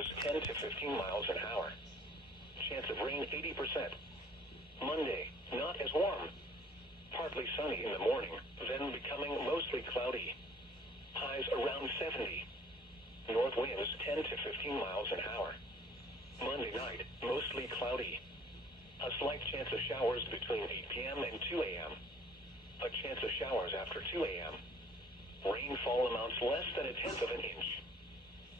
winds 10 to 15 miles an hour. Chance of rain 80%. Monday, not as warm. Partly sunny in the morning, then becoming mostly cloudy. Highs around 70. North winds 10 to 15 miles an hour. Monday night, mostly cloudy. A slight chance of showers between 8 p.m. and 2 a.m. A chance of showers after 2 a.m. Rainfall amounts less than a tenth of an inch.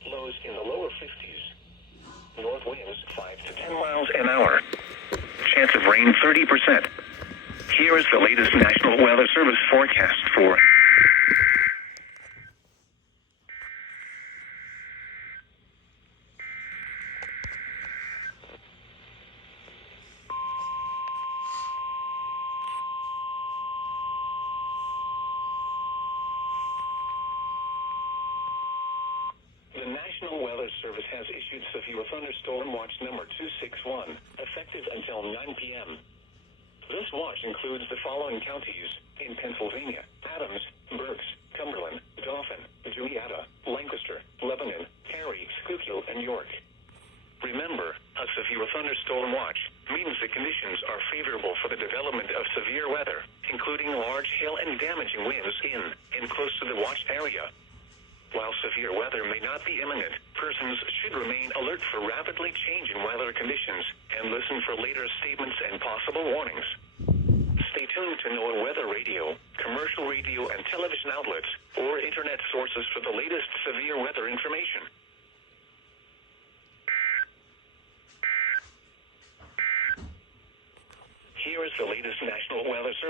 Lows in the lower 50s. North winds 5 to 10 miles an hour. Chance of rain 30%. Here is the latest National Weather Service forecast for The National Weather Service has issued severe thunderstorm watch number 261, effective until 9 p.m. This watch includes the following counties in Pennsylvania: Adams, Berks, Cumberland, Dauphin, Julietta, Lancaster, Lebanon, Cary, Schuylkill, and York. Remember, a severe thunderstorm watch means the conditions are favorable for the development of severe weather, including large hail and damaging winds in and close to the watched area. While severe weather may not be imminent, persons should remain alert for rapidly changing weather conditions and listen for later statements and possible warnings. Stay tuned to NOAA weather radio, commercial radio and television outlets, or internet sources for the latest severe weather information. Here is the latest National Weather Service.